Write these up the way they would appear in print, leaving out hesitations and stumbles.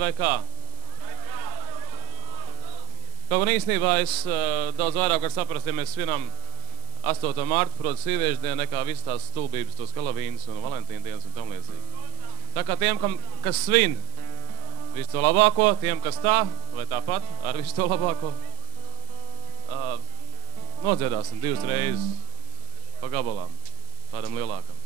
vai kā? Kaut gan īstenībā es daudz vairāk var saprast, ja mēs svinam 8. martu, proti sieviešu dienu, nekā visas tās stulbības, tos kalavīnas un valentīna dienas un tam līdzīgi. Tā kā tiem, kas svin visu to labāko, tiem, kas tā, vai tāpat, ar visu to labāko, nodziedāsim 2 reizes pa gabalām, tādam lielākam.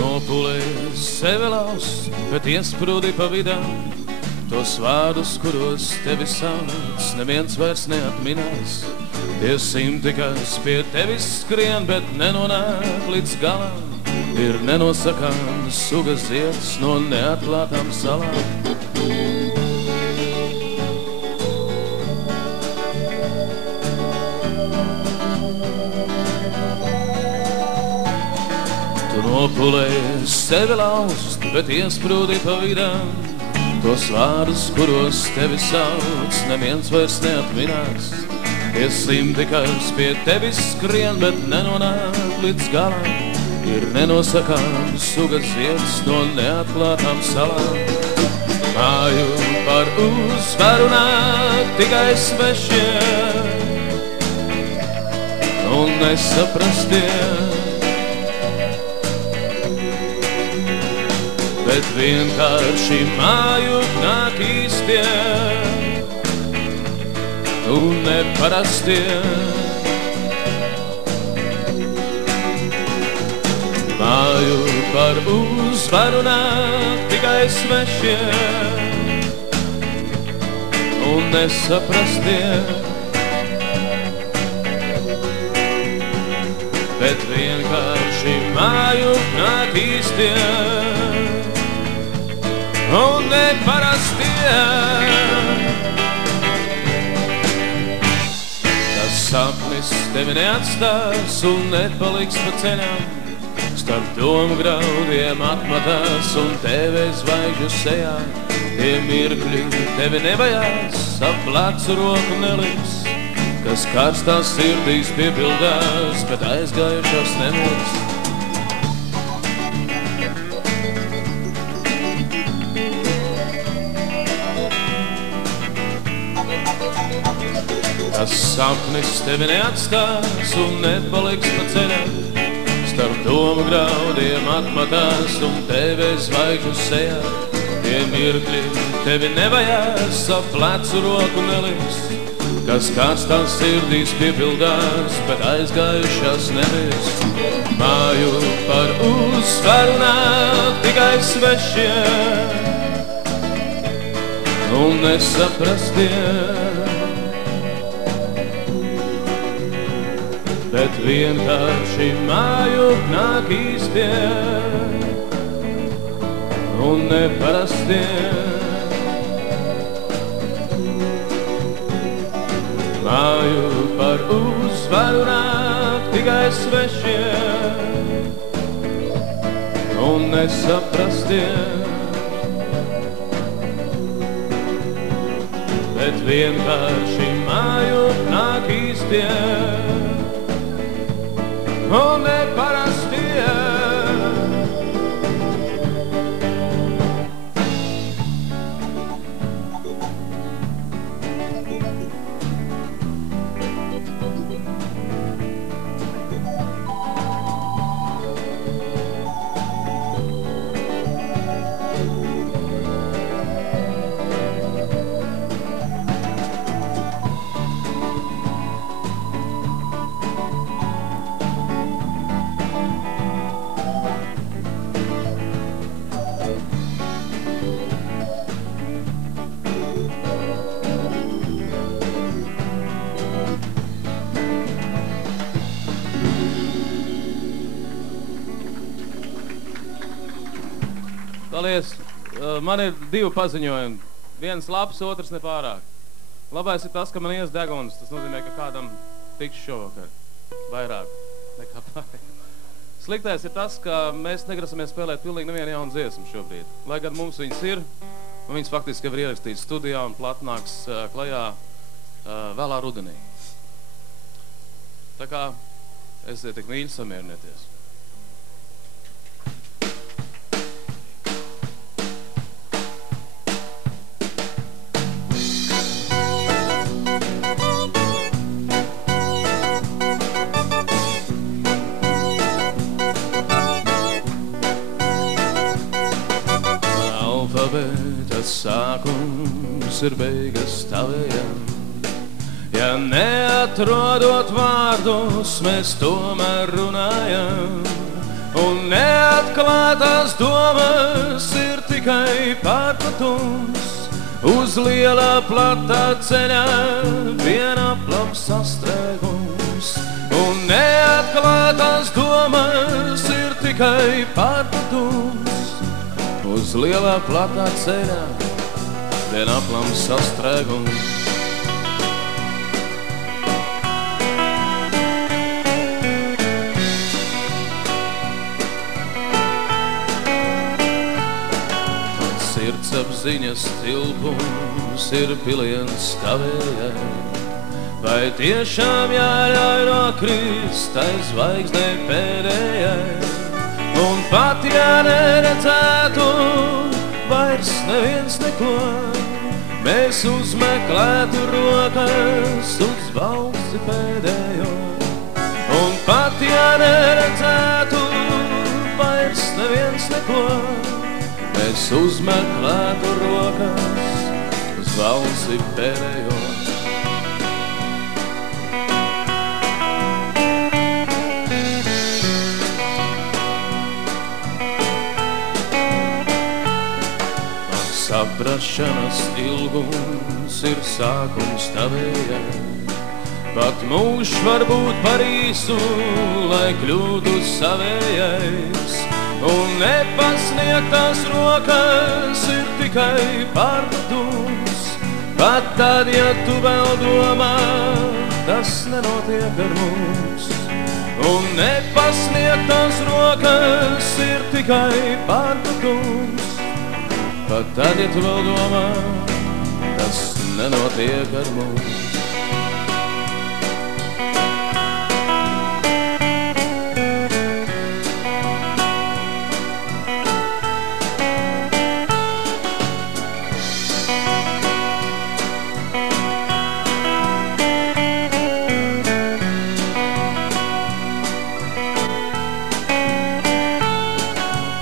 Nopulēs sevi laust, bet iesprūdi pa vidām, tos vārdus, kuros tevi sauc, neviens vairs neatminās. Tie simti, kas pie tevis skrien, bet nenonāk līdz galam, ir nenosakāms sugas zieds no neatklātām salām. Tu nopulēs sevi laust, bet iesprūdi pa vidām, tos vārdus, kuros tevi sauc, neviens vairs neatminās. Tie simti, kas pie tevis skrien, bet nenonāk līdz galam, ir nenosakāms sugas zieds no neatklātām salām. Māju par uzvaru nāk tikai svešie un nesaprastie, bet vienkārši māju nāk īstie un neparastie. Māju par uzvaru nāk tikai svešie un nesaprastie, bet vienkārši māju nāk īstie un neparastie. Tas sapnis tevi neatstās un nepaliks pa ceļām, starp domu graudiem atmatās un TV zvaigžņu sejā. Tie mirkļi tevi nevajās, ap plecu roku neliks, kas karstās sirdīs piepildās, bet aizgājušās nemirs. Tas sapnis tevi neatstās un nepaliks pa ceļam, starp domu graudiem atmatās un TV zvaigžņu sejā. Tie mirkļi tevi nevajās, ap plecu roku neliks, kas karstās sirdīs piepildās, bet aizgājušās nemirs. Māju par uzvaru nāk tikai svešie un nesaprastie, bet vienkārši māju nāk īstie un neparastie. Māju par uzvaru nāk tikai svešie un nesaprastie, bet vienkārši māju nāk īstie un neparastie. Paldies. Man ir 2 paziņojumi. Viens labs, otrs nepārāk. Labais ir tas, ka man ies deguns. Tas nozīmē, ka kādam tiks šovakar vairāk nekā pārējiem. Sliktais ir tas, ka mēs negrasamies spēlēt pilnīgi nevienu jaunu dziesmu šobrīd. Lai gan mums viņas ir, un viņas faktiski jau ir ierakstītas studijā un platnāks klajā vēlā rudenī. Tā kā esiet tik mīļi, samierinieties. Sākums ir beigas tavējām. Ja neatrodot vārdus, mēs tomēr runājam. Un neatklātās domas ir tikai pārpratums. Uz lielā platā ceļā vienaplams sastrēgums. Un neatklātās domas ir tikai pārpratums. Uz lielā platā ceļā vienaplams sastrēgums. Man sirdsapziņas tilpums ir piliens tavējai. Vai tiešām jāļauj nokrist aiz zvaigznē pēdējai? Un pat ja neredzētu vairs neviens neko, mēs uzmeklētu rokas uz valsti pēdējo. Un pat ja neredzētu vairs neviens neko, mēs uzmeklētu rokas uz valsti pēdējo. Saprašanas ilgums ir sākums tavējai. Pat mūžs var būt par īsu, lai kļūtu savējais. Un nepasniegtās rokas ir tikai pārpratums. Pat tad, ja tu vēl domā, tas nenotiek ar mums. Un nepasniegtās rokas ir tikai pārpratums. Pat tad, ja tu vēl domā, tas nenotiek ar mums.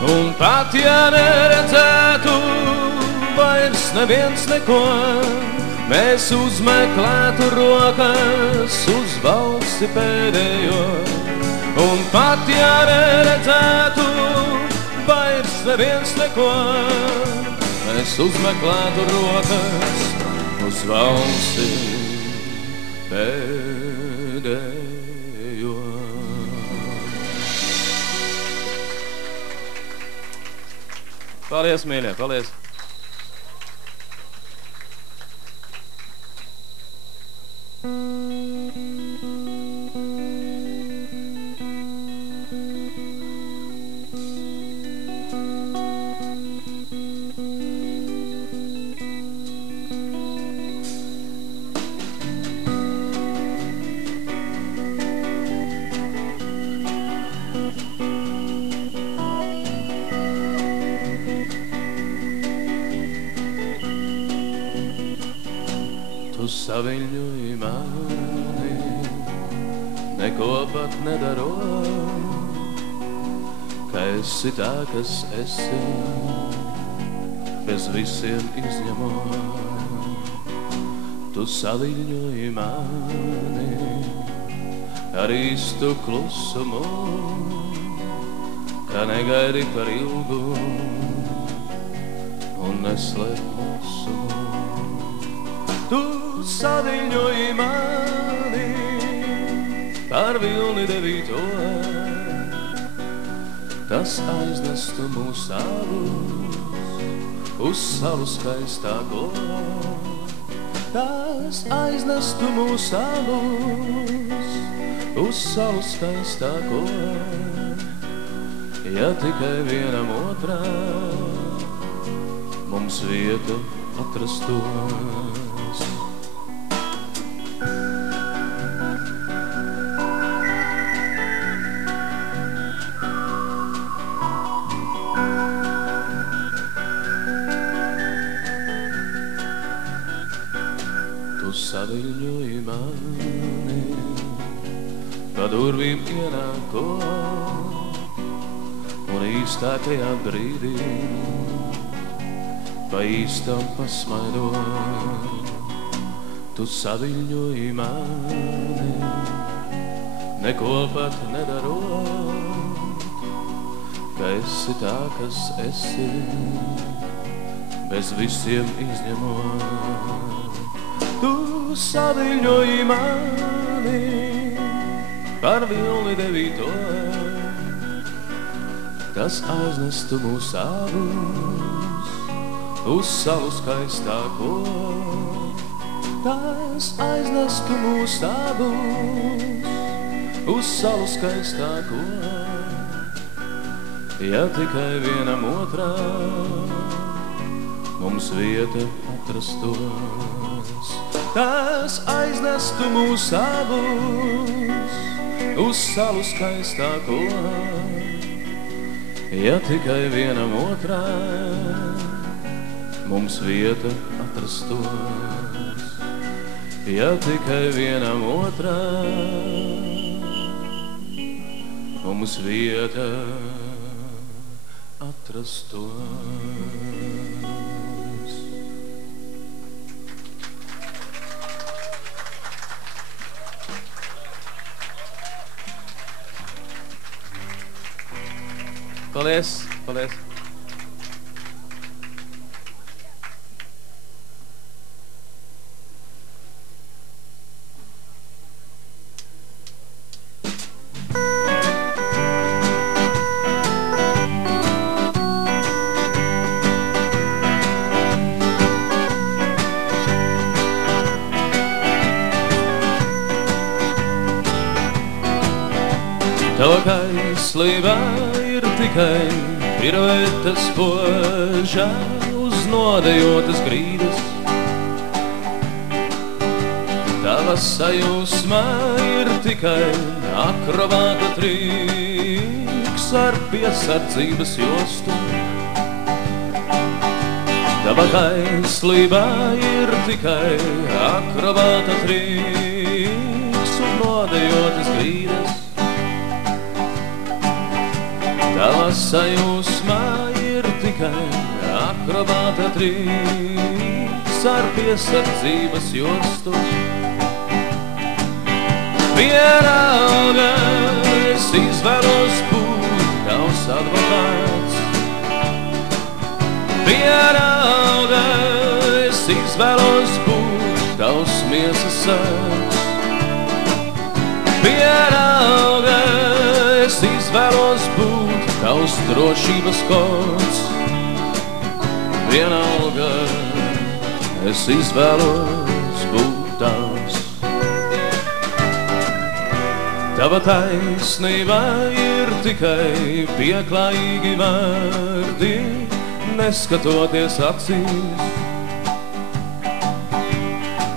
Un pat, ja neredzētu vairs neviens neko, mēs uzmeklētu rokas uz valsti pēdējo. Un pat, ja neredzētu vairs neviens neko, mēs uzmeklētu rokas uz valsti pēdējo. Paldies, mīļie, paldies! Saviļņoji mani, neko pat nedarot, ka esi tā, kas esi, bez visiem izņemot. Tu saviļņoji mani ar īstu klusumu, ka negaidi par ilgu un neslēp klusumu. Tu saviļņoji mani par vilni devīto, tas aiznestu mūs abus uz salu skaistāko. Tas aiznestu mūs abus uz salu skaistāko. ja tikai vienam otrā mums vieta atrastos. Tu saviļņoji mani, pa durvīm ienākot, un īstākajā brīdī pa īstam pasmaidot. Tu saviļņoji mani, neko pat nedarot, ka esi tā, kas esi, bez visiem izņemot. Tu saviļņoji mani par vilni devīto, kas aiznestu mūs abus uz salu skaistāko. Tas aiznestu mūs abus uz salu skaistāko, ja tikai vienam otrā mums vieta atrastos. Tas aiznestu mūs abus uz salu skaistāko, ja tikai vienam otrā mums vieta atrastos. Ja tikai vienam otrā mums vieta atrastos. Paldies, paldies. Tava kaislībā ir tikai piruetes požā uz nodejotas grīdas. Tava sajūsmā ir tikai akrobāta triks ar piesardzības jostu. Tava kaislībā ir tikai akrobāta triks un nodejotas grīdas. Tava sajūsmā ir tikai akrobāta triks ar piesardzības jostu. Vienalga es izvēlos būt tavs advokāts. Vienalga es izvēlos būt tavs miesas sargs. Vienalga es izvēlos būt tavs drošības kods. Vienalga es izvēlos būt tavs. Tava taisnība ir tikai pieklājīgi vārdi, neskatoties acīs.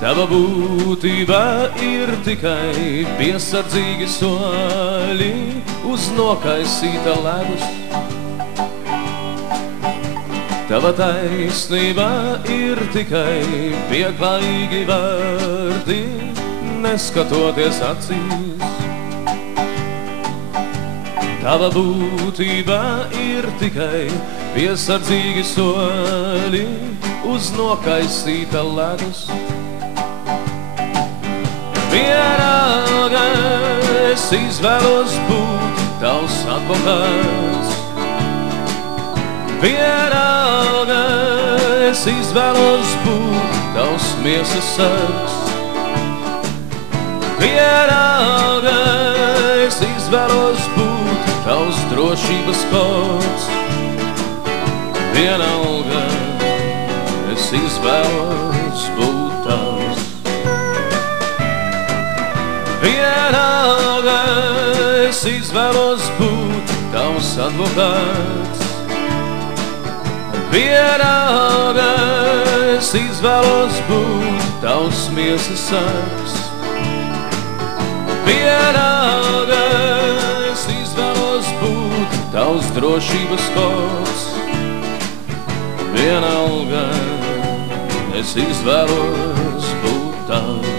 Tava būtība ir tikai piesardzīgi soļi uz nokaisīta ledus. Tava taisnība ir tikai pieklājīgi vārdi, neskatoties acīs. Tava būtība ir tikai piesardzīgi soļi uz nokaisīta ledus. Vienalga es izvēlos būt tavs advokāts. Vienalga es izvēlos būt tavs miesas sargs. Vienalga es izvēlos būt tavs drošības kods. Vienalga es izvēlos būt tavs. Vienalga es izvēlos būt tavs advokāts. Vienalga es izvēlos būt tavs miesas sargs. Vienalga es izvēlos būt tavs drošības kods. Vienalga es izvēlos būt tavs.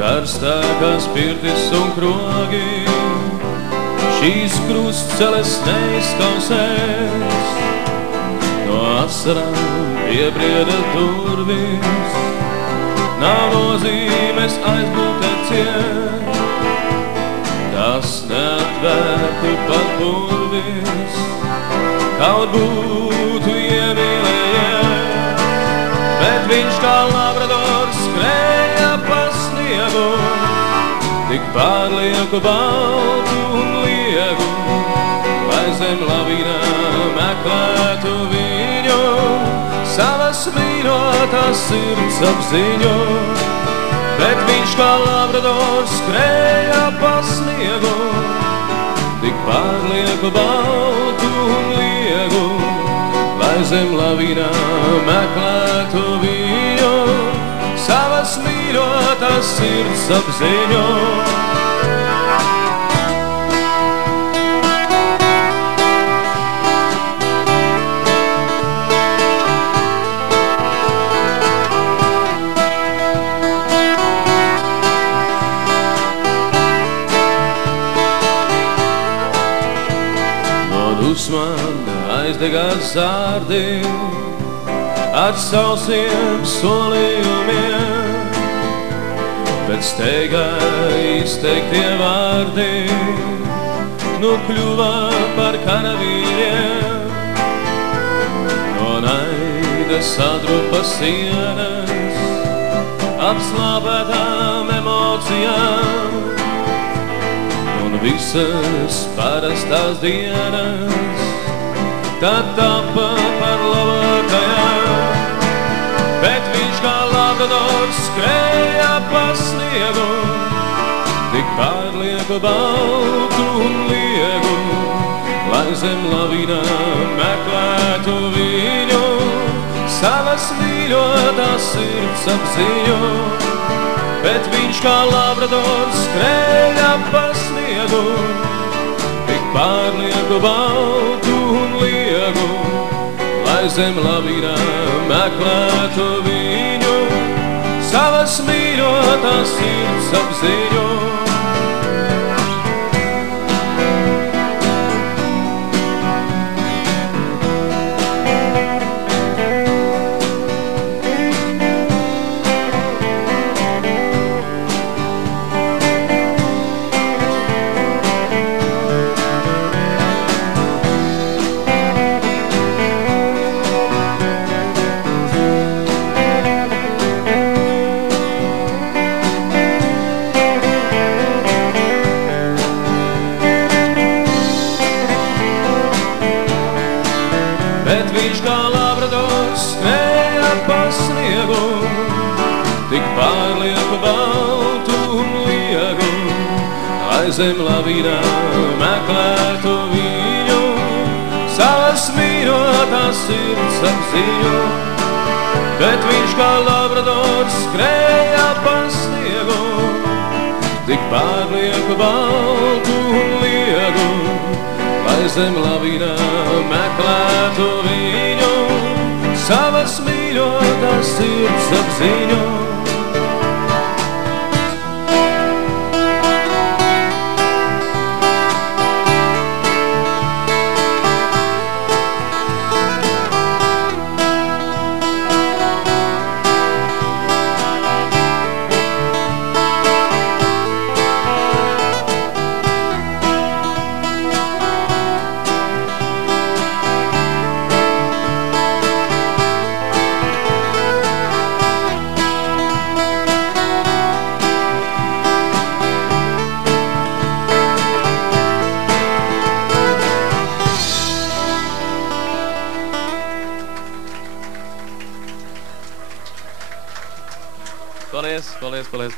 Karstākās pirtis un krogi, šīs krustceles neizkausēs. No asarām piebrieda durvis, nav nozīmes aizbūt ciet. Tas neatvērtu pat burvis, kaut būtu iemīlējies. Bet viņš kā labradors skrēja pa sniegu, tik pārlieku baltu un liegu, lai zem lavīnā meklētu viņu, savas mīļotās sirds apziņu. Bet viņš kā labradors skrēja pa sniegu, tik pārlieku baltu un liegu, lai zem lavīnā meklētu viņu, savas mīļotās sirds apziņu. No dusmām aizdegās zārdi ar sausiem solījumiem, bet steigā izteiktie vārdi nu kļuva par karavīriem. No naida sadrupa sienas apslāpētām emocijām, un visas parastās dienas tad tapa par labākajām. Bet viņš kā labradors skrēja pa sniegu, tik pārlieku baltu un liegu, lai zem lavīnā meklētu viņu, savas mīļotās sirds apziņu. Bet viņš kā labradors skrēja pa sniegu, tik pārlieku baltu un liegu, lai zem lavīnā meklētu viņu, savas mīļotās sirds apziņu. tik pārlieku baltu un liegu, lai zem lavīnām meklētu viņu, savas mīļotās sirds apziņu, bet viņš kā labradors skrēja pa sniegu, tik pārlieku baltu un liegu, lai zem lavīnām meklētu viņu, savas mīļotās sirds apziņu.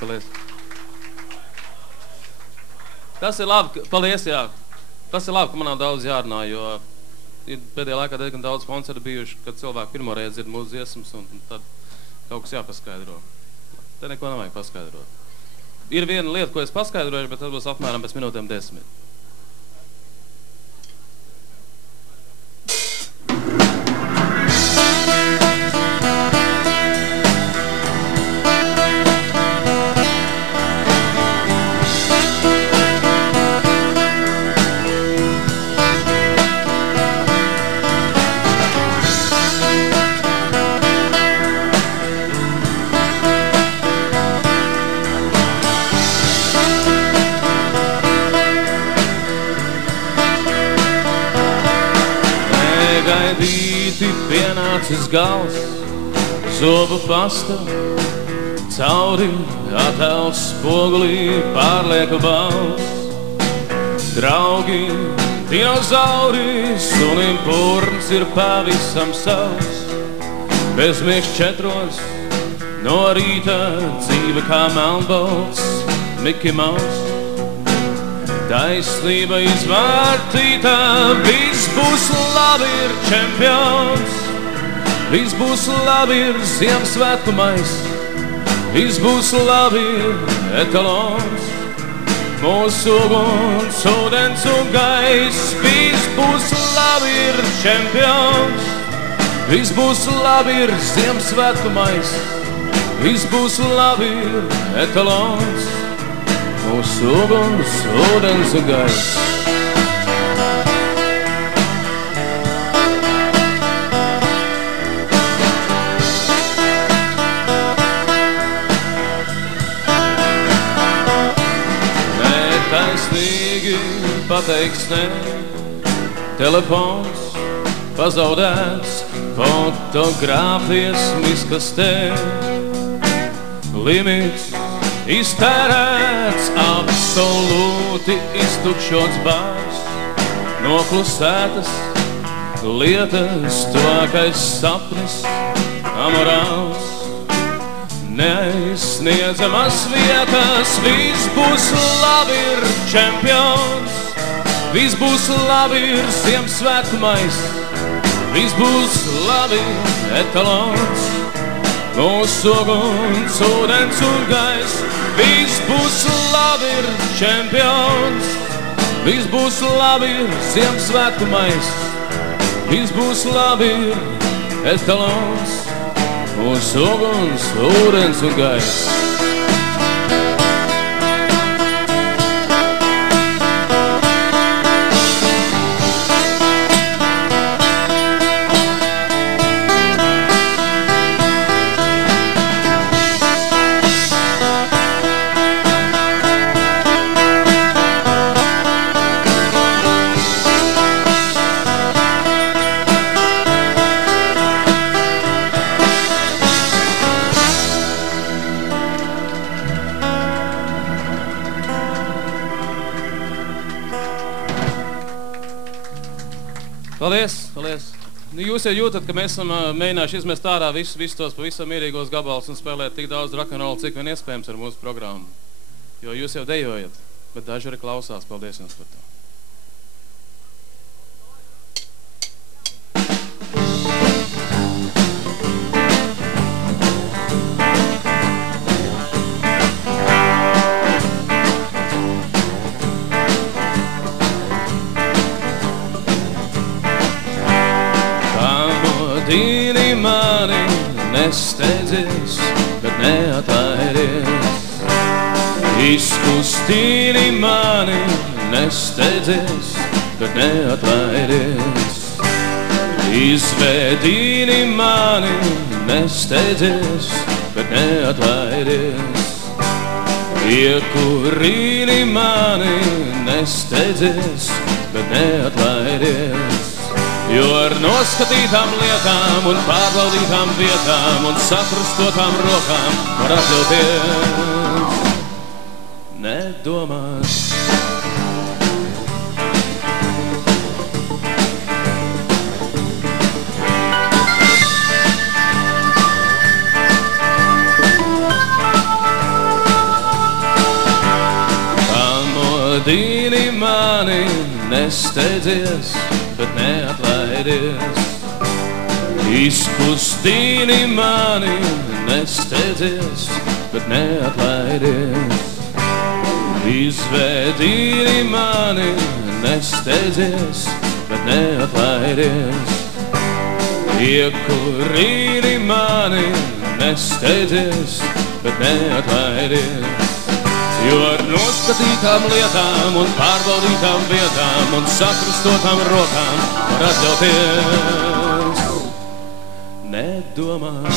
Paldies. Tas ir labi, paldies, jā. Tas ir labi, ka man nav daudz jārunā, jo ir pēdējā laikā diezgan daudz koncertu bijuši, kad cilvēki pirmo reizi dzird mūsu dziesmas, un tad kaut kas jāpaskaidro. Te neko nevajag paskaidrot. Ir viena lieta, ko es paskaidroju, bet tas būs apmēram pēc minūtēm 10. Pienācis gals, zobu pasta, cauri attēls spogulī pārlieka balss. Draugi, dinozauri, sunim purns ir pavisam savs. Bezmiegs 4 no rīta, dzīve kā melnbalts, Mickey Mouse. Taisnība izvārtīta, viss būs labi, ir čempions. Viss būs labi, ir Ziemassvētku mais. Viss būs labi, ir etalons. Mūsu uguns, ūdens un gaiss. Viss būs labi, ir čempions. Viss būs labi, ir Ziemassvētku mais. Viss būs labi, ir etalons. Mūsu uguns, ūdens un gaiss. Netaisnīgi pateiks ne, telefons pazaudēts, fotogrāfijas miskastē. Limits iztērēts, absolūti iztukšots bārs, noklusētas lietas, tuvākais sapnis, amorāls, neaizsniedzamas vietas. Viss būs labi, ir čempions. Viss būs labi, ir Ziemassvētku mais. Viss būs labi, etalons. Mūsu uguns, ūdens un gaiss. Viss būs labi, ir čempions. Viss būs labi, ir Ziemassvētku mais. Viss būs labi, ir etalons. Mūsu uguns, ūdens un gaiss. Jūs jau jūtat, ka mēs esam mēģinājuši izmest ārā visus tos pavisam mierīgos gabalus un spēlēt tik daudz rock'n'roll, cik vien iespējams ar mūsu programmu. Jo jūs jau dejojat, bet daži arī klausās. Paldies jums par to. Pamodini mani, nesteidzies, bet neatlaidies. Izkustini mani, nesteidzies, bet neatlaidies. Izvedini mani, nesteidzies, bet neatlaidies. Iekurini mani, nesteidzies, bet neatlaidies. Jo ar noskatītām lietām un pārbaudītām vietām un sakrustotām rokām var atļauties nedomāt. Pamodini mani, nesteidzies, bet neatlaidies. Izkustini mani, nesteidzies, bet neatlaidies. Izvedini mani, nesteidzies, bet neatlaidies. Iekurini mani, nesteidzies, bet neatlaidies. Jo ar noskatītām lietām un pārbaudītām vietām un sakrustotām rokām var atļauties nedomāt.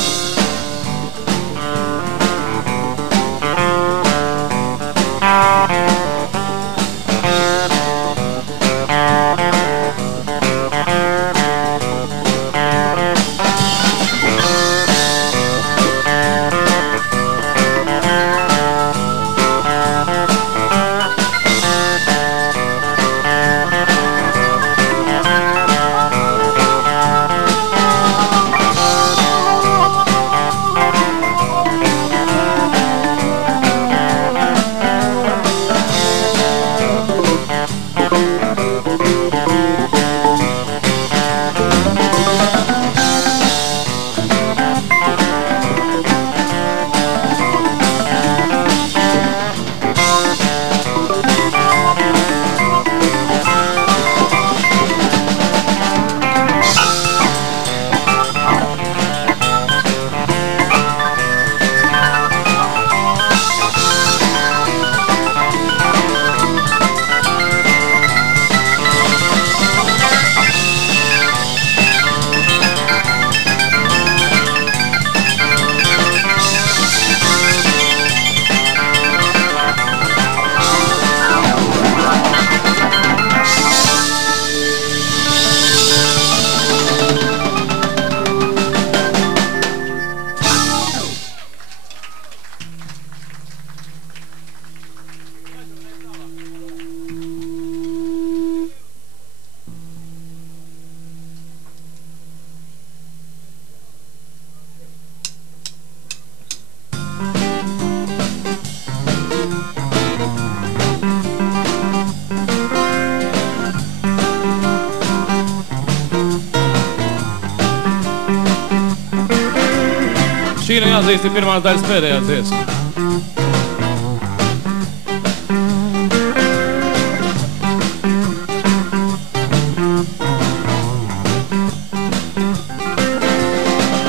Šī ir jāatzīst, ir pirmās daļas pēdējā dziesma.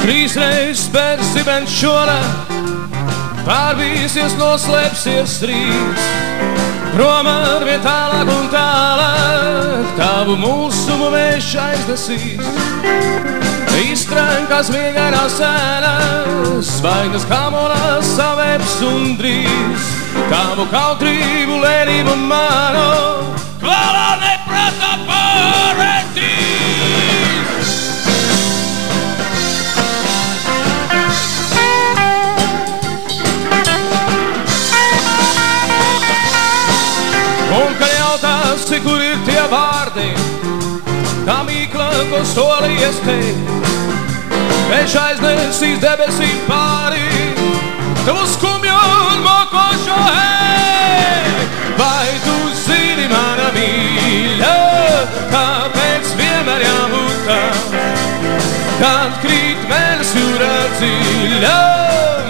Trīsreiz spērs zibens šora, pārbīsies, noslēpsies rīts. Prom arvien tālāk un tālāk, tavu mūsumu vējš aiznesīs. Iztrenkas viengarās sēnas, svaigas kamolās savēps un drīz. Tavu kautrību, lēnību un mano, klālā neprata pārētīs. Un, kad jautāsi, kur ir tie vārdi, tā mīkla ko solījies teikt. Viņš aiznesīs debesīm pāri tavu skumju un mokošo hei. Vai tu zini, mana mīļa, kāpēc vienmēr jābūt tā? Kad krīt mēnes jūrā dziļā,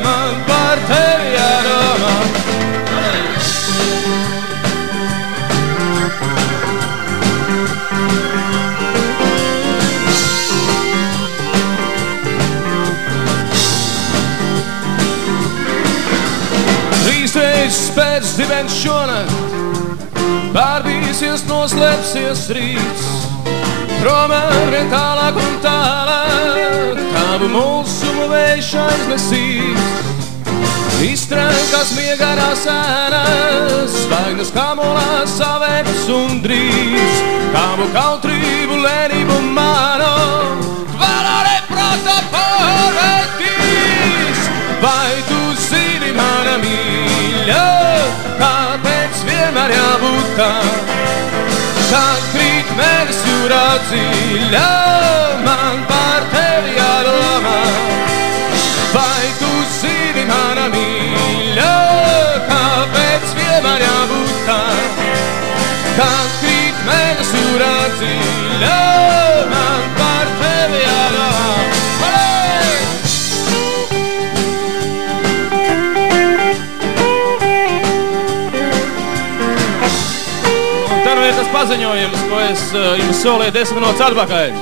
man par tevi jādomā. Trīsreiz pēc dibens šonakt, pārbīsies, noslēpsies rīts. Tomēr vien tālāk un tālāk, tavu mulsumu vējš aiznesīs. Iztrenkas miegarās ēnas, svaignas kamolās savētas un drīz. Tavu kautrību, lēnību mano, valore prota porvētīs. Vai tu zini, mana mīļa, kāpēc vienmēr jābūt tā? Kad krīt mēnes jūrā dziļā, man par tevi jādomā. Vai tu zini, mana mīļa, kāpēc vienmēr jābūt tā? Kad krīt mēnes jūrā dziļā, man par tevi jādomā. Tas paziņojums, ko es jums solīju 10 minūtes atpakaļ.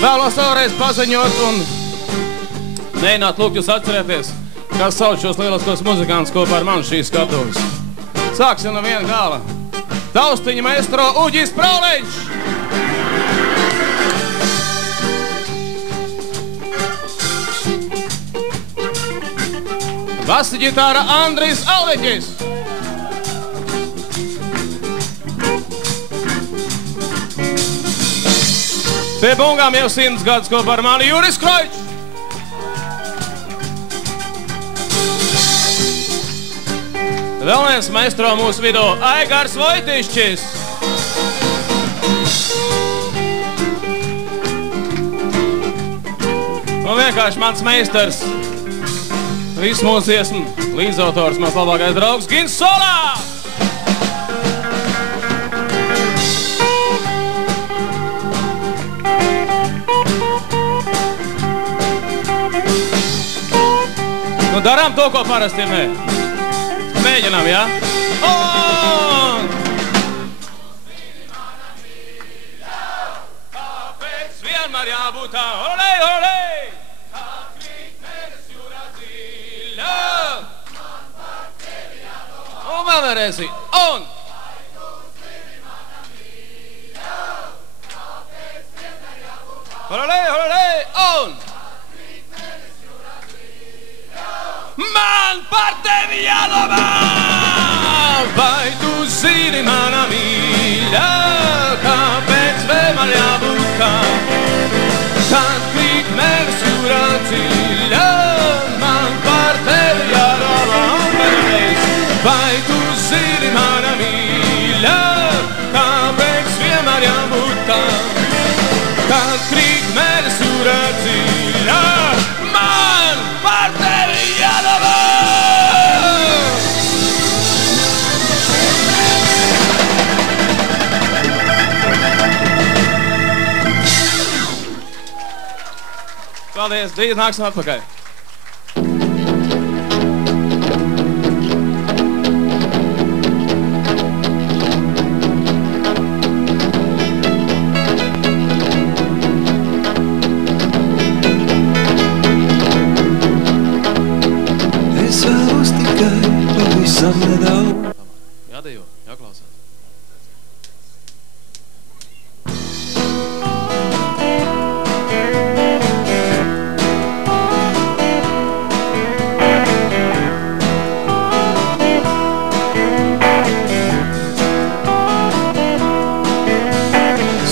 Vēlos vēlreiz paziņot un mēģināt lūgt jūs atcerēties, kas sauc šos lieliskos muzikantus kopā ar mani šīs skatuves. Sāksim no viena gala. Taustiņa maestro Uģis Prauliņš! Basi ģitāra Andrijs Alveķis! Pie bungām jau 100 gadus kopā ar mani Juris Kroičs. Vēl viens maestro mūsu vidū Aigars Vojtišķis. Un vienkārši mans meistars, visu mūsu iesmu līdzautors, mans labākais draugs Gins Solā. Nu, darām to, ko parasti ir, nē. Mēģinām, jā? Un! Kāpēc vienmēr jābūt tā? Olei, olei! Kā krīt mēnes jūrā dziļā. Man par tevi jādomā. Un vēl vēlreiz. Un! Olei, olei! Un! Man par tevi jādomā! Vai tu zini, mana mīļa, kāpēc vienmēr jābūt tā? Kad krīt mēnes jūrā dziļā, man par tevi jādomā. Vai tu zini, mana mīļa, kāpēc vienmēr jābūt tā? Kad krīt mēnes jūrā dziļā, man par tevi jādomā! Paldies, drīz nāksim atpakaļ. Es vēlos tikai pavisam nedaudz. Jādejo, jāklausās.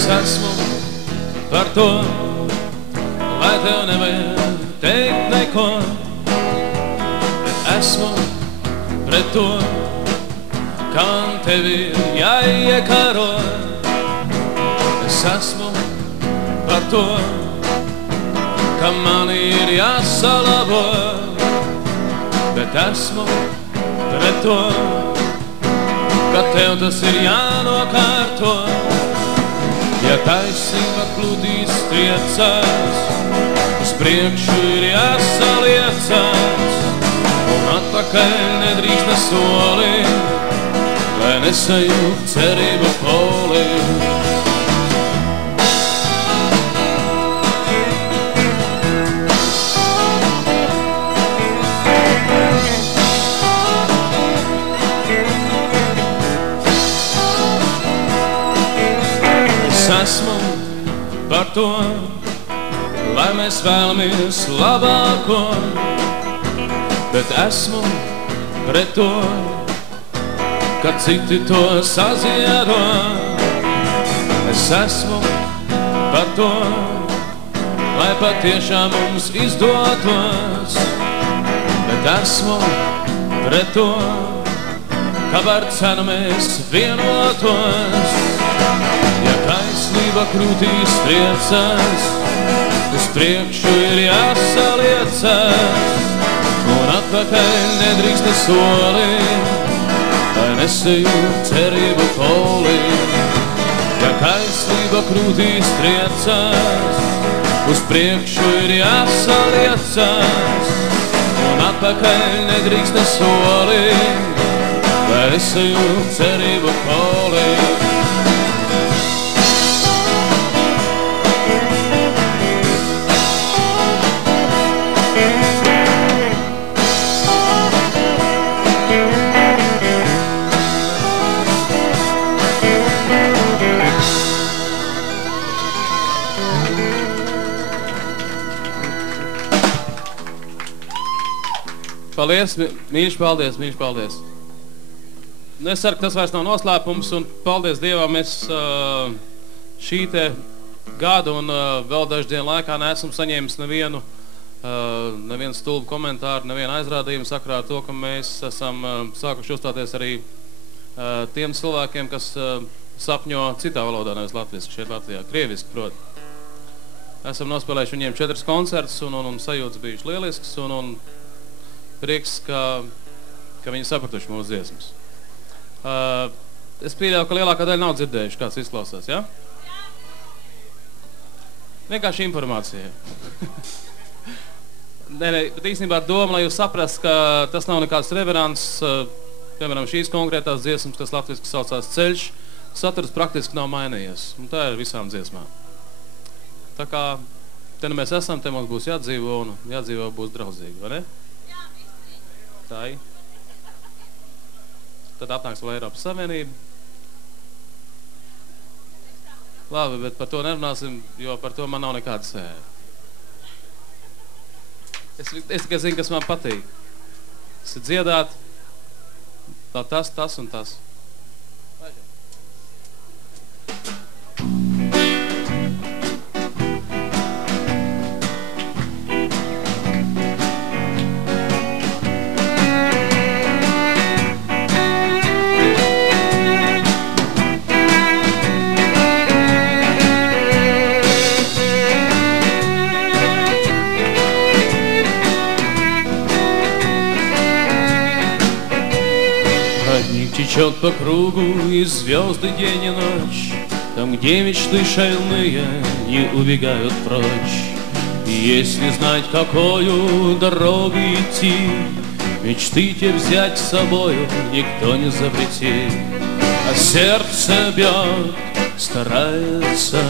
Esmu par to, lai tev nevajag teikt neko, bet esmu pret to, kam tevi jāiekaro. Es esmu par to, ka man ir jāsalabo, bet esmu pret to, ka tev tas ir jānokārto. Ja taisnība plūdīs triecās, uz priekšu ir jāsaliecās, un atpakaļ nedrīkst ne soli, lai nesajūt cerību poli. Esmu par to, lai mēs vēlamies labāko, bet esmu pret to, ka citi to saziedo. Es esmu par to, lai patiešām mums izdotos, bet esmu pret to, ka par cenu mēs vienotos. Ja taisnība krūtīs triecās, uz priekšu ir jāsaliecās, un atpakaļ nedrīkst ne soli, lai nesajūt cerību poli. Ja taisnība krūtīs triecās, uz priekšu ir jāsaliecās, un atpakaļ nedrīkst ne soli, lai nesajūt cerību poli. Paldies, mīļš, paldies, mīļš, paldies. Es ceru, ka tas vairs nav noslēpums, un paldies Dievam, es šī te gada un vēl dažu dienu laikā neesmu saņēmis nevienu stulbu komentāru, nevienu aizrādījumu sakarā ar to, ka mēs esam sākuši uzstāties arī tiem cilvēkiem, kas sapņo citā valodā, nevis latviski, šeit Latvijā, krieviski, proti. Esam nospēlējuši viņiem 4 koncertus, un sajūtas bijuši lielisks, un prieks, ka viņi sapratuši mūsu dziesmas. Es pieļauju, ka lielākā daļa nav dzirdējuši, kāds izklausās, ja? Vienkārši informācija. Bet īstenībā doma, lai jūs saprast, ka tas nav nekāds reverants, piemēram, šīs konkrētās dziesmas, kas latviski saucās Ceļš, saturs praktiski nav mainījies. Un tā ir visām dziesmām. Tā kā te nu mēs esam, te mums būs jādzīvo, un jādzīvo būs draudzīgi, vai ne? Tā ir. Tad apnāks vēl Eiropas Savienība. Labi, bet par to nerunāsim, jo par to man nav nekāda sēra. Es tikai zinu, kas man patīk. Tas ir dziedāt, tas un tas. Течет по кругу и звезды день и ночь, там, где мечты шальные не убегают прочь. И если знать, какую дорогу идти, мечты те взять с собою никто не запретит. А сердце бьет, старается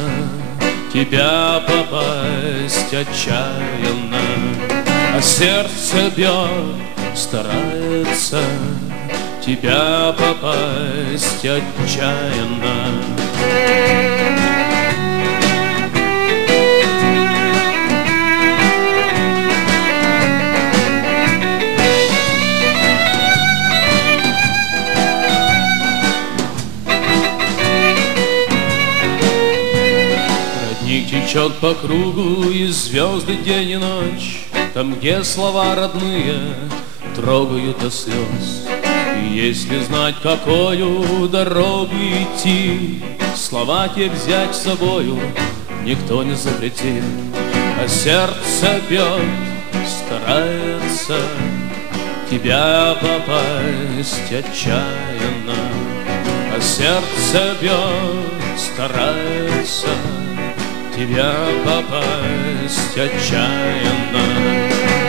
тебя попасть отчаянно. А сердце бьет, старается тебя попасть отчаянно. Родник течет по кругу, и звезды день и ночь, там, где слова родные трогают до слез. Если знать, какую дорогу идти, слова те взять с собою никто не запретит, а сердце бьет, старается тебя попасть отчаянно, а сердце бьет, старается тебя попасть отчаянно,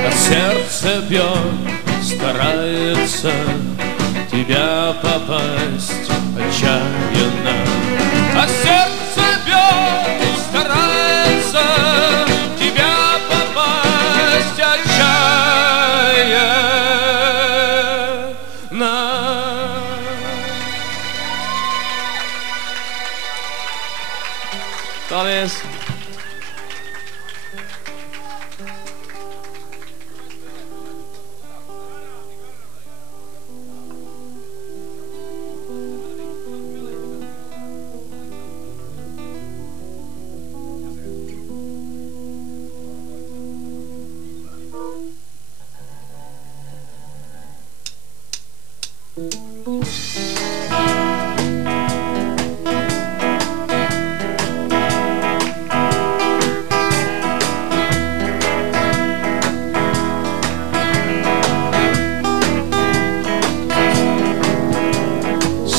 а сердце бьет, старается тебя попасть отчаянно, а сердце бьет, старается тебя попасть отчаянно. Paldies!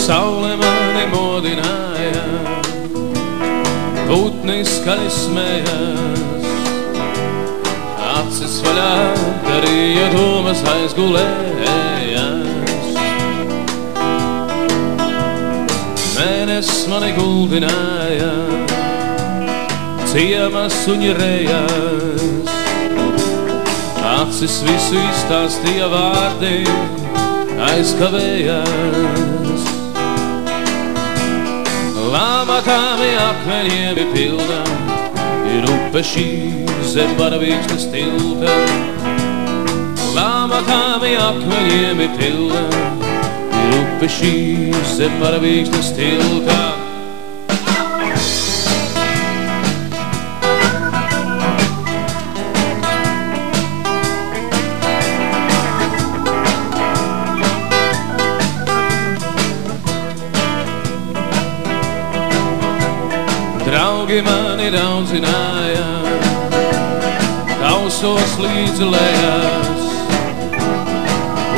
Saule mani modināja, putni skaļi smējās, acis vaļā darīja domas aizgulējās. Mēnesis mani guldināja, ciemas suņirējās, acis visu izstāstīja vārdi, aizkavējās. Lāmakāmi akmeņiem pilna, ir upe šī zem Baravīksnes tilta. Lāmakāmi akmeņiem pilna, ir upe šī zem Baravīksnes tilta. Draugi mani daudzināja, kausos līdzi lejās,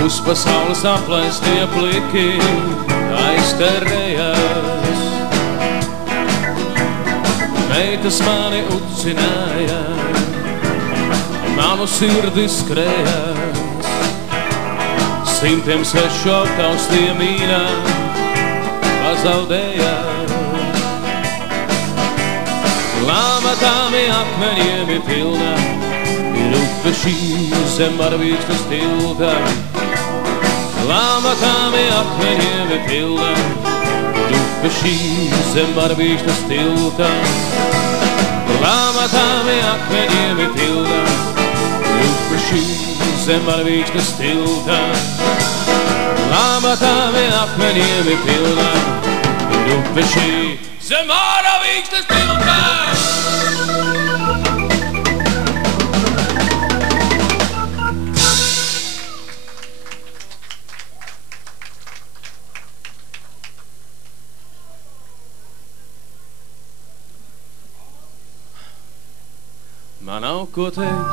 uz pasaules aplaistie pliki aizterējās. Meitas mani ucināja, manu sirdi skrējās, simtiem svešu aptaustie mīnā pazaudējās. Lāmakāmi akmeņiem pilna, ir upe šī zem Baravīksnes tilta. Lāmakāmi akmeņiem pilna, ir upe šī zem Baravīksnes tilta. Lāmakāmi akmeņiem pilna, ir upe šī zem Baravīksnes tilta. Lāmakāmi akmeņiem pilna, ir upe šī zem Baravīksnes tilta. Man nav ko teikt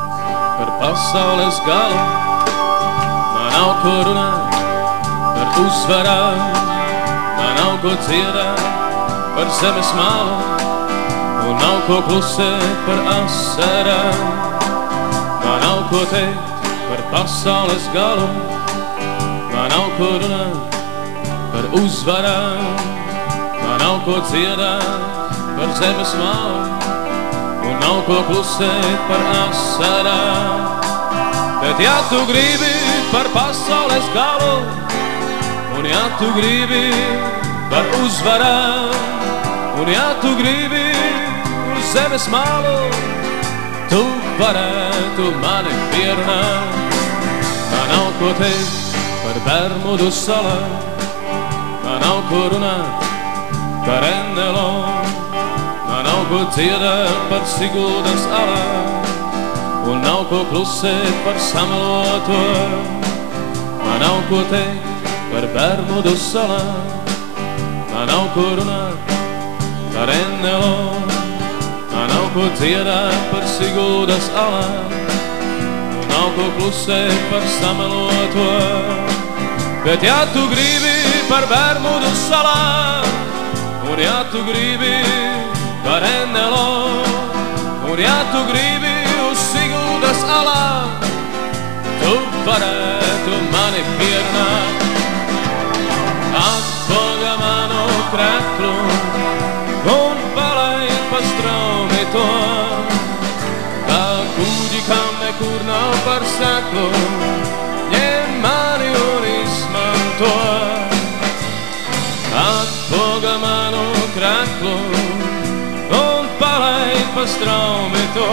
par pasaules galu, man nav ko runāt par uzvarām, man nav ko dziedāt par zemes malu, un nav ko klusēt par asarām. Man nav ko teikt par pasaules galu, man nav ko runāt par uzvarām, man nav ko dziedāt par zemes malu, un nav ko klusēt par asarām. Bet ja tu gribi par pasaules galu, un ja tu gribi par uzvarām, un ja tu gribi uz zemes malu, tu varētu mani pierunāt. Man nav ko teikt par Bermudu salām, man nav ko runāt par NLO, man nav ko dziedāt par Siguldas alām, un nav ko klusēt par sameloto. Man nav ko teikt par Bermudu salām, man nav ko runāt par NLO, Nav ko dziedāt par Siguldas alām, nav ko klusēt par sameloto. Bet ja tu gribi par Bermudu salām, un ja tu gribi par NLO, un ja tu gribi uz Siguldas alām, tu varētu mani pierunāt. Atpoga manu kreklu un palaid pa straumi to, kā kuģi, kam nekur nav par seklu, ņem mani un izmanto. Atpoga manu kreklu un palaid pa straumi to,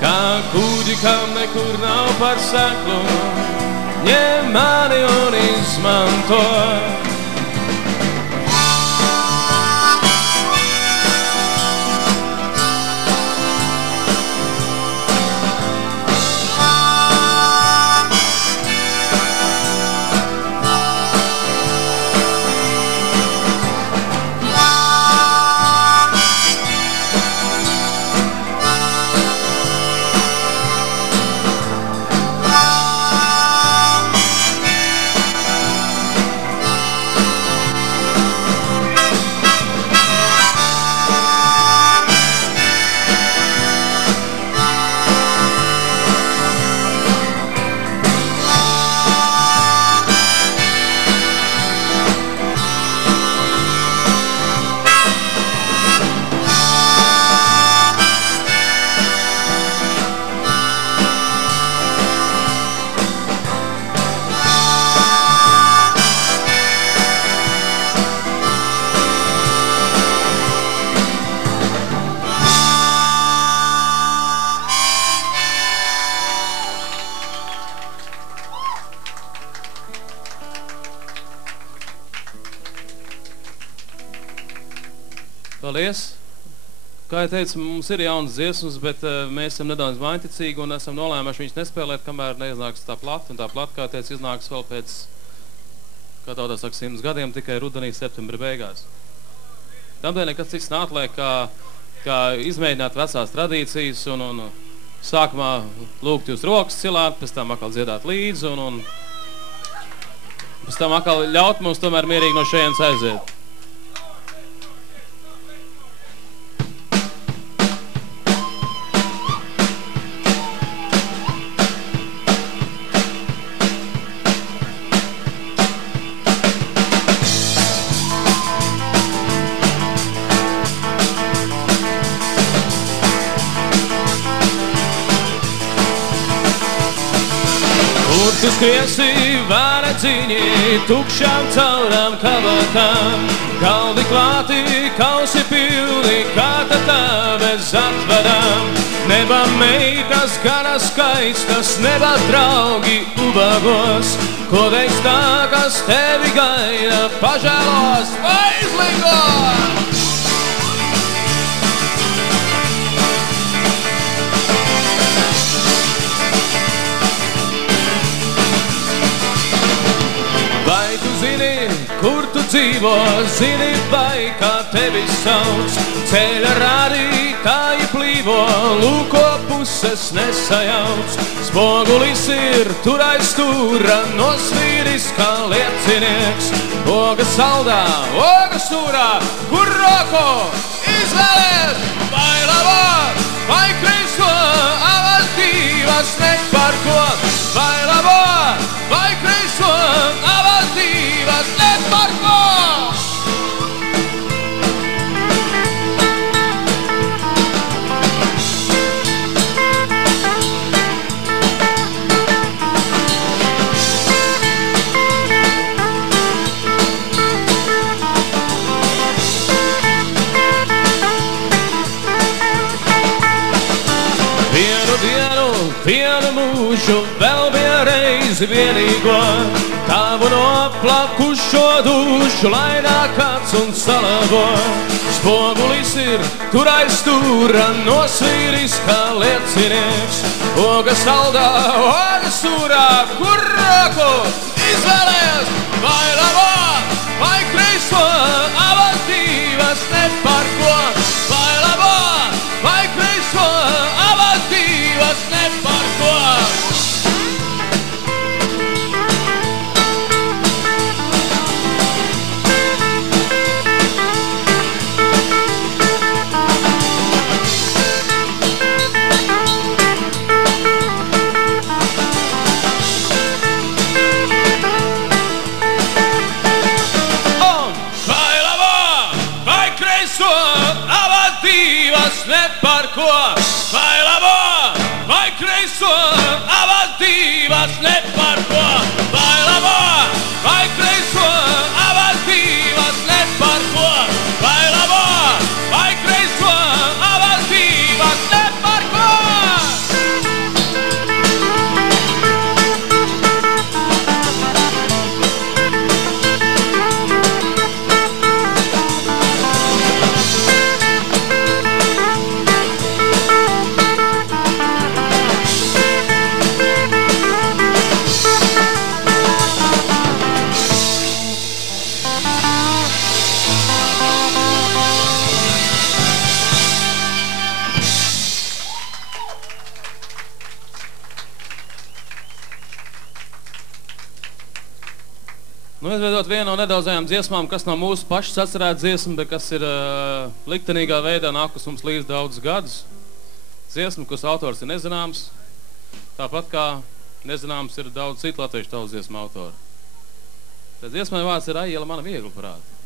kā kuģi, kam nekur nav par seklu, ņem mani un izmanto. Paldies! Kā jau teicu, mums ir jaunas dziesmas, bet mēs esam nedaudz vainticīgi un esam nolēmuši viņus nespēlēt, kamēr neiznāks tā plata. Un tā plata, kā teicu, iznāks vēl pēc, kā tautā saka, 100 gadiem, tikai rudenī, septembra beigās. Tādēļ nekas cits nātliek, kā izmēģināt vecās tradīcijas un sākumā lūgt jūs rokas cilāt, pēc tam atkal dziedāt līdzi un pēc tam atkal ļaut mums tomēr mierīgi no šejienes aiziet. Tu skriesi vāredziņi, tukšām caurām kabatām, galdi klāti, kausi pilni, kā tā bez atvedām. Neba meitas, gana skaistas, neba draugi ubagos, kodeiks tā, kas tevi gaida, pažēlos vai izlingos. Vai tu zini, kur tu dzīvo, zini, vai kā tevi sauc? Ceļa rādītāji plīvo, lūko puses nesajauc. Spogulis ir tur aiz stūra, nosvīris kā liecinieks. Oga saldā, oga stūrā, kur roko izvēlies? Vai labo, vai kreiso, abas divas ne par ko. Vai labo, vai kreiso, abas divas ne par ko. Vienu mūžu vēl vienreiz vienīgo, tavu noplakušo dušu, lai nāk kāds un salabo. Spogulis ir tur aiz stūra, nosvīris kā liecinieks. Oga saldā, oga stūrā, kur roku izvēlies? Vai labo, vai kreiso, abas divas ne par ko. Vai labo, Izveidot vienu no nedaudzajām dziesmām, kas nav mūsu pašas atcerēta dziesma, bet kas ir liktenīgā veidā nākus mums līdz daudzus gadus. Dziesma, kuras autors ir nezināms, tāpat kā nezināms ir daudz citu latviešu tautas dziesmu autori. Tad dziesmai vārds ir Ai, iela mana vieglu prāta.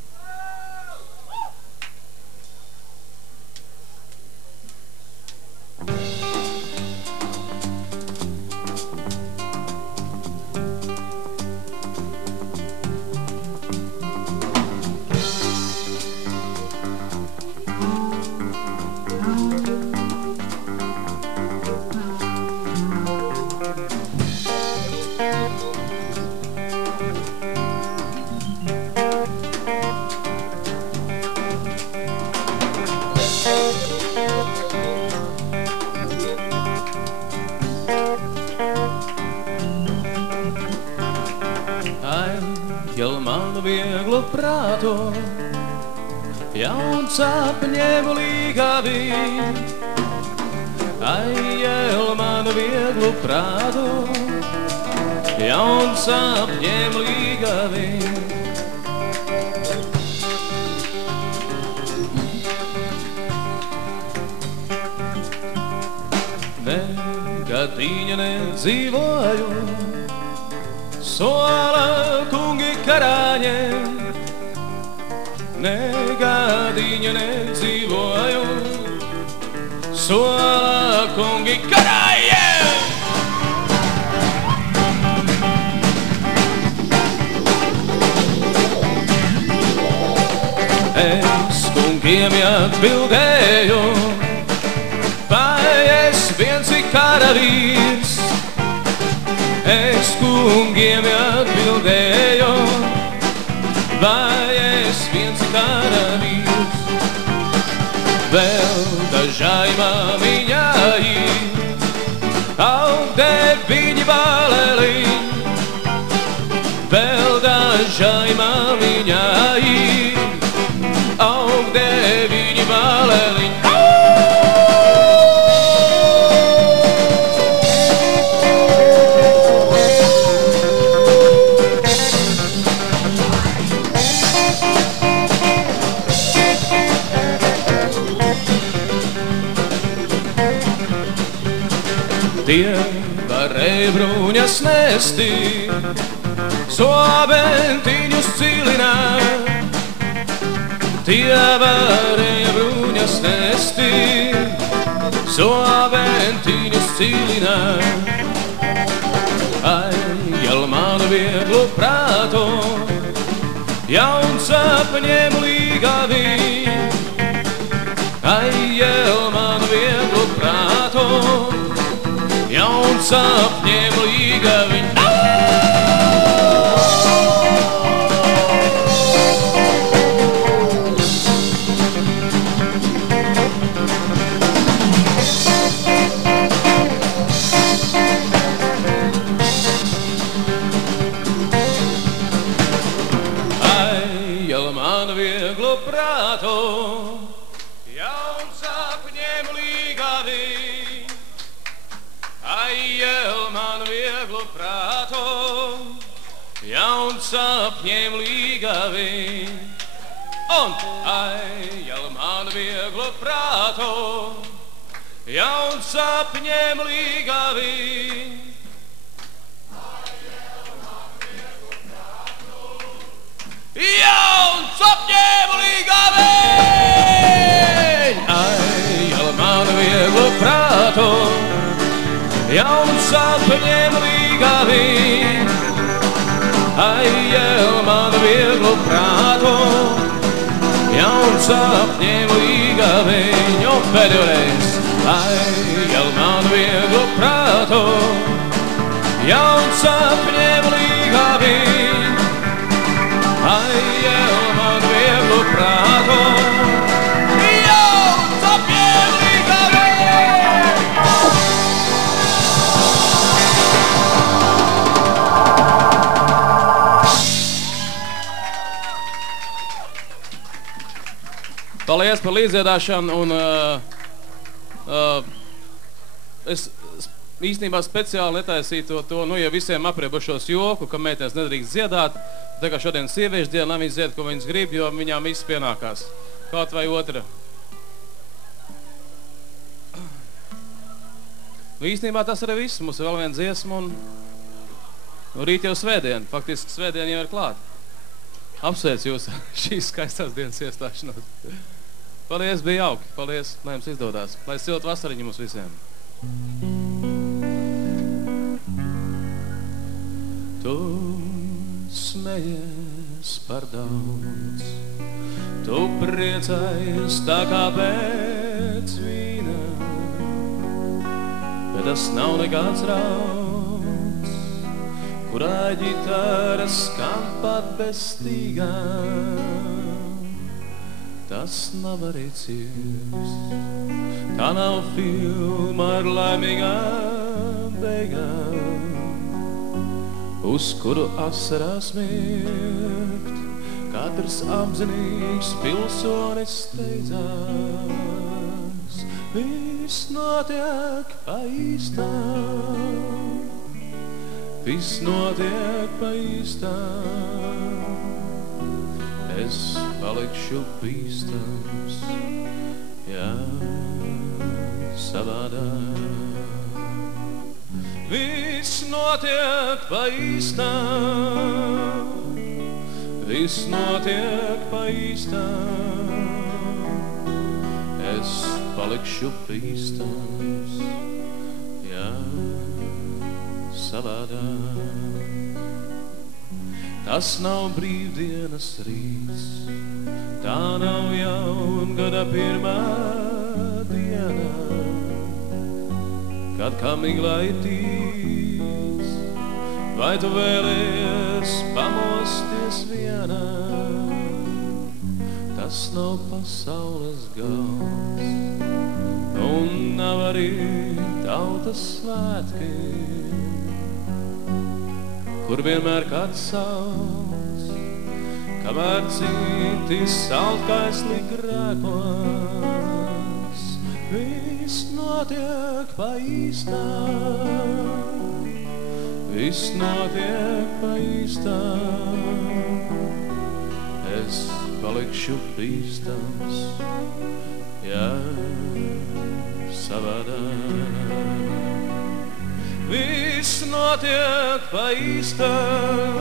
Vieglu prātu, jauns sapņiem līgavi. Ai, iel manu vieglu prātu, jauns sapņiem līgavi. Negadiņa nedzīvoju, sola kungi karāņiem, negadiņa nedzīvoju, sola kungi karāņiem. Es kungiem atbildēju, vai es viens ir karavīrs. Es kungiem atbildēju, vai es viens karavīrs. Vēl dažai māmiņai aug deviņi baleli, vēl dažai māmiņai aug deviņi baleli. Tie varēja bruņas nesti, sobentiņus cilināt. Tie varēja bruņas nesti, sobentiņus cilināt. Ai, iel manu vieglu prātu, jauns sapņiem līgavi. Ai, iel manu vieglu prātu, jauns sapņiem līgavi. Ai, iel manu vieglu prātu, jauns sapņiem līgavi. Ai, iel manu vieglu prātu, jauns sapņiem līgavi. Un ai, iel manu vieglu prātu, jauns sapņiem līgavi. Ai, iel manu vieglu prātu, jauns sapņiem līgavi. Ai, iel manu vieglu prātu, jauns sapņiem līgavi. Ai, iel manu vieglu prātu, jauns sapņiem līgavi. Un pēdējais. Ai, iel manu vieglu prātu, jauns sapņiem līgavi. Ai, iel manu vieglu prātu, jauns sapņiem līgavi. Paldies par līdziedāšanu, un es īstenībā speciāli netaisīja to ja visiem apriebušos joku, ka meitenes nedrīkst dziedāt. Tā kā šodien sieviešu diena, lai viņas dzied, ko viņas grib, jo viņām viss pienākās. Kaut vai otra. Īstenībā tas arī viss. Mums ir vēl viena dziesma un rīt jau svētdiena. Faktiski svētdiena jau ir klāt. Apsveic jūs šīs skaistās dienas iestāšanos. Paldies, bija jauki. Paldies, lai jums izdodās. Lai silta vasariņa mums visiem. Tu smejies par daudz, tu priecājies tā kā pēc vīna, bet tas nav nekāds rauds, kurā ģitāra skan pat bez stīgām. Tas nav arī cirks, tā nav filma ar laimīgām beigām, uz kuru asarās mirkt, katrs apzinīgs pilsonis steidzās. Viss notiek pa īstām, viss notiek pa īstām. Es palikšu bīstams, jā, savādāk. Viss notiek pa īstām, viss notiek pa īstām. Es palikšu bīstams, jā, savādāk. Tas nav brīvdienas rīts, tā nav jaungada pirmā diena, kad kā miglā ir tīts, vai tu vēlies pamosties vienā. Tas nav pasaules gals, un nav arī tautas svētki, kur vienmēr kāds sauc, kamēr citi saltkaisli grēkos. Viss notiek pa īstām, viss notiek pa īstām. Es palikšu bīstams, jā, savādāk. Viss notiek pa īstām,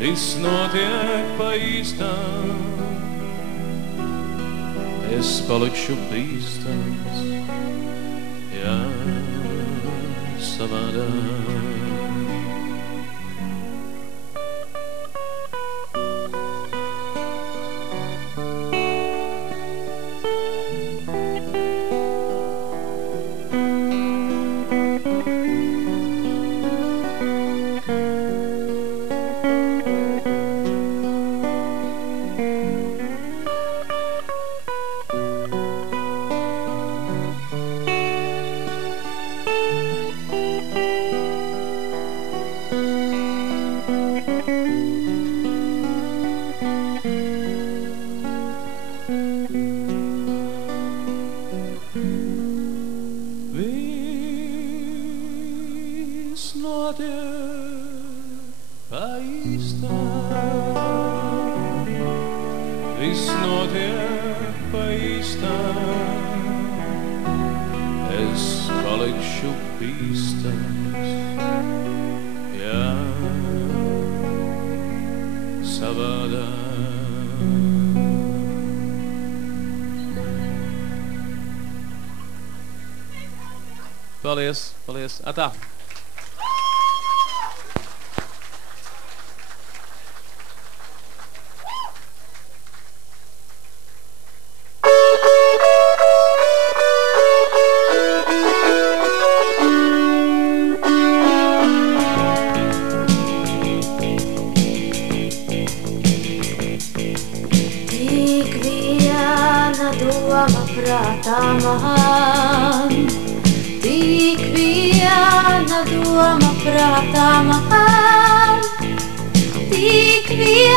viss notiek pa īstām. Es palikšu bīstams, jā, savādāk. Paldies, paldies. Atā. Tik viena doma prātā man, tik viena doma prātā man, tik viena